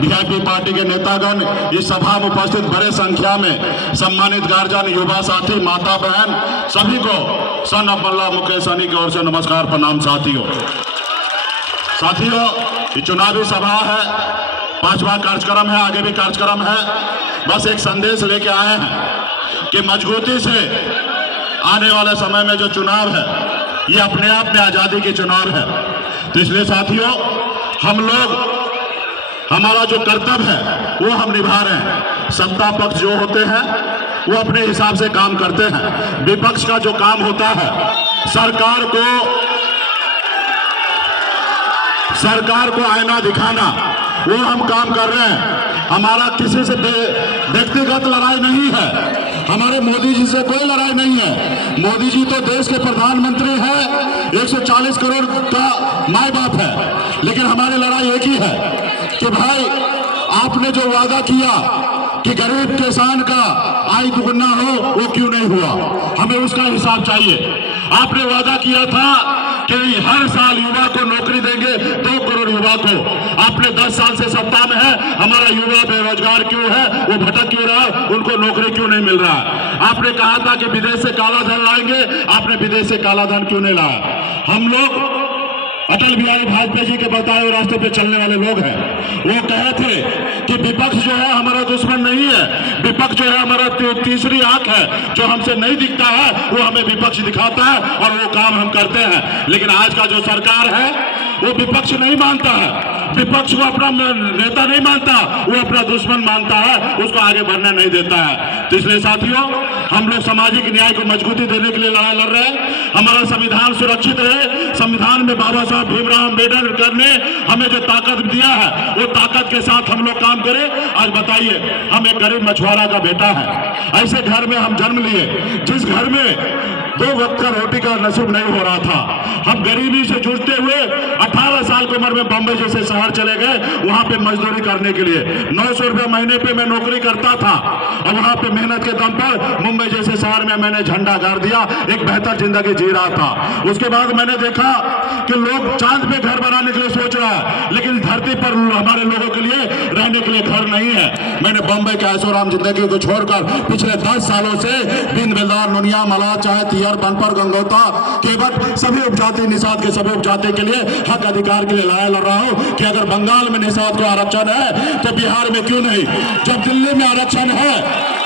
VIP party के नेतागण, इस सभा में उपस्थित बड़े संख्या में सम्मानित गार्जियन, युवा साथी, माता बहन, सभी को सन ऑफ मल्ला मुकेश सहनी की ओर से नमस्कार, प्रणाम। साथियों, ये चुनावी सभा है, 5वां कार्यक्रम है, आगे भी कार्यक्रम है। बस एक संदेश लेके आए हैं कि मजबूती से आने वाले समय में जो चुनाव है ये अपने आप में आजादी की चुनाव है। तो इसलिए साथियों, हम लोग, हमारा जो कर्तव्य है वो हम निभा रहे हैं। सत्ता पक्ष जो होते हैं वो अपने हिसाब से काम करते हैं। विपक्ष का जो काम होता है सरकार को आईना दिखाना, वो हम काम कर रहे हैं। हमारा किसी से व्यक्तिगत लड़ाई नहीं है, हमारे मोदी जी से कोई लड़ाई नहीं है। मोदी जी तो देश के प्रधानमंत्री हैं, 140 करोड़ का माई बाप है, लेकिन हमारी लड़ाई एक ही है कि भाई आपने जो वादा किया कि गरीब किसान का आय दुगुना हो, वो क्यों नहीं हुआ? हमें उसका हिसाब चाहिए। आपने वादा किया था कि हर साल युवा को नौकरी देंगे, 2 करोड़ युवा को। आपने 10 साल से सत्ता में है, हमारा युवा बेरोजगार क्यों है, वो भटक क्यों रहा, उनको नौकरी क्यों नहीं मिल रहा? आपने कहा था कि विदेश से काला धन लाएंगे, आपने विदेश से काला धन क्यों नहीं लाया? हम लोग अटल बिहारी वाजपेयी जी के बताए हुए रास्ते पे चलने वाले लोग हैं। वो कहे थे कि विपक्ष जो है हमारा दुश्मन नहीं है, विपक्ष जो है हमारा तीसरी आंख है, जो हमसे नहीं दिखता है वो हमें विपक्ष दिखाता है और वो काम हम करते हैं। लेकिन आज का जो सरकार है वो विपक्ष नहीं मानता है, विपक्ष को अपना नेता नहीं मानता, वो अपना दुश्मन मानता है, उसको आगे बढ़ने नहीं देता है। तो इसलिए साथियों, हम लोग सामाजिक न्याय को मजबूती देने के लिए लड़ाई लड़ रहे हैं। हमारा संविधान सुरक्षित रहे। संविधान में बाबा साहब भीमराव अम्बेडकर ने हमें जो ताकत दिया है, वो ताकत के साथ हम लोग काम करें। आज बताइए, हम एक गरीब मछुआरा का बेटा है, ऐसे घर में हम जन्म लिए जिस घर में 2 वक्त का रोटी का नसीब नहीं हो रहा था। हम गरीबी से जूझते हुए 18 साल की उम्र में बम्बई जैसे शहर चले गए, वहां पे मजदूरी करने के लिए 900 रुपये महीने पे मैं नौकरी करता था, और वहां पे मेहनत के दम पर मुंबई जैसे शहर में मैंने झंडा गाड़ दिया, एक बेहतर जिंदगी जी रहा था। उसके बाद मैंने देखा कि लोग चांद पे घर बनाने के लिए सोच रहा है, लेकिन धरती पर हमारे लोगों के लिए रहने के लिए घर नहीं है। मैंने बम्बई के ऐशोआराम जिंदगी को छोड़कर पिछले 10 सालों से दीन बेलदार, नुनिया, मला, चाहे तियर, बनपर, गंगोता, केवट, सभी उपजाति, निषाद के सभी उपजाति के लिए हक अधिकार के लिए लड़ाई लड़ रहा हूं कि अगर बंगाल में निषाद को आरक्षण है तो बिहार में क्यों नहीं? जब दिल्ली में आरक्षण है,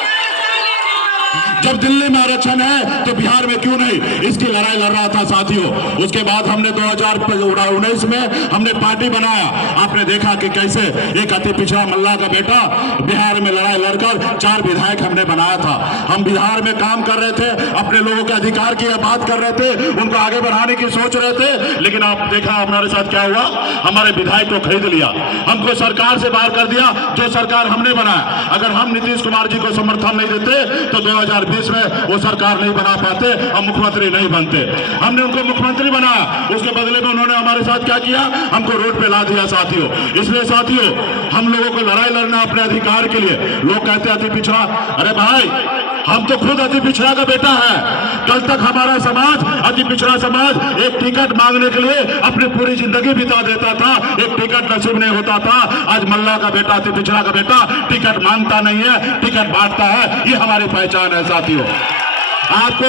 जब दिल्ली में आरक्षण है तो बिहार में क्यों नहीं? इसकी लड़ाई लड़ रहा था साथियों। उसके बाद हमने 2019 में हमने पार्टी बनाया। आपने देखा कि कैसे एक अति पिछड़ा मल्ला का बेटा बिहार में लड़ाई लड़कर 4 विधायक हमने बनाया था। हम बिहार में काम कर रहे थे, अपने लोगों के अधिकार की बात कर रहे थे, उनको आगे बढ़ाने की सोच रहे थे। लेकिन आप देखा हमारे साथ क्या हुआ, हमारे विधायक को खरीद लिया, हमको सरकार से बाहर कर दिया, जो सरकार हमने बनाया। अगर हम नीतीश कुमार जी को समर्थन नहीं देते तो 2020 में वो सरकार नहीं बना पाते और मुख्यमंत्री नहीं बनते। हमने उनको मुख्यमंत्री बनाया, उसके बदले में उन्होंने हमारे साथ क्या किया? हमको रोड पे ला दिया साथियों। इसलिए साथियों, हम लोगों को लड़ाई लड़ना अपने अधिकार के लिए। लोग कहते हैं अति पिछड़ा, अरे भाई हम तो खुद अति पिछड़ा का बेटा है। कल तक हमारा समाज, अति पिछड़ा समाज, एक टिकट मांगने के लिए अपनी पूरी जिंदगी बिता देता था, एक टिकट नसीब नहीं होता था। आज मल्ला का बेटा, अति पिछड़ा का बेटा टिकट मांगता नहीं है, टिकट बांटता है। ये हमारी पहचान है साथियों। आपको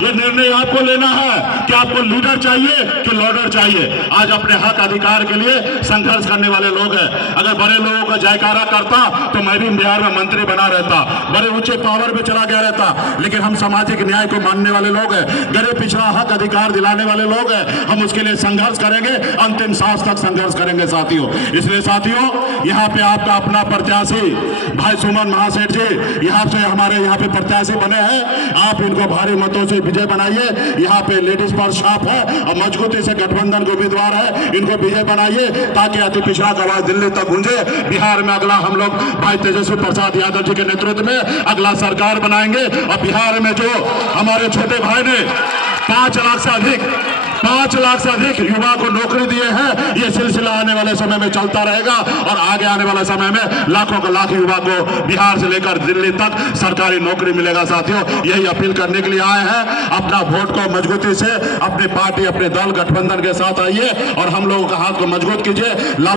ये निर्णय आपको लेना है कि आपको लीडर चाहिए कि लॉर्डर चाहिए। आज अपने हक अधिकार के लिए संघर्ष करने वाले लोग हैं। अगर बड़े लोगों का जयकारा करता तो मैं भी बिहार में मंत्री बना रहता, बड़े ऊंचे पावर पे चला गया रहता। लेकिन हम सामाजिक न्याय को मानने वाले लोग हैं, गरीब पिछड़ा हक अधिकार दिलाने वाले लोग हैं। हम उसके लिए संघर्ष करेंगे, अंतिम सांस तक संघर्ष करेंगे साथियों। इसलिए साथियों, यहाँ पे आपका अपना प्रत्याशी भाई सुमन महासेठ जी यहाँ से हमारे यहाँ पे प्रत्याशी बने हैं। आप इनको भारी मतों से विजय बनाइए। यहाँ पे लेडीज पर छाप है और मजबूती से गठबंधन के उम्मीदवार है, इनको विजय बनाइए ताकि अति पिछड़ा का आवाज दिल्ली तक गूंजे। बिहार में अगला हम लोग भाई तेजस्वी प्रसाद यादव जी के नेतृत्व में अगला सरकार बनाएंगे। और बिहार में जो हमारे छोटे भाई ने 5 लाख से अधिक युवा को नौकरी दिए हैं, ये सिलसिला आने वाले समय में चलता रहेगा। और आगे आने वाले समय में लाखों का लाख युवा को बिहार से लेकर दिल्ली तक सरकारी नौकरी मिलेगा साथियों। यही अपील करने के लिए आए हैं। अपना वोट को मजबूती से अपनी पार्टी, अपने दल, गठबंधन के साथ आइए और हम लोगों का हाथ को मजबूत कीजिए।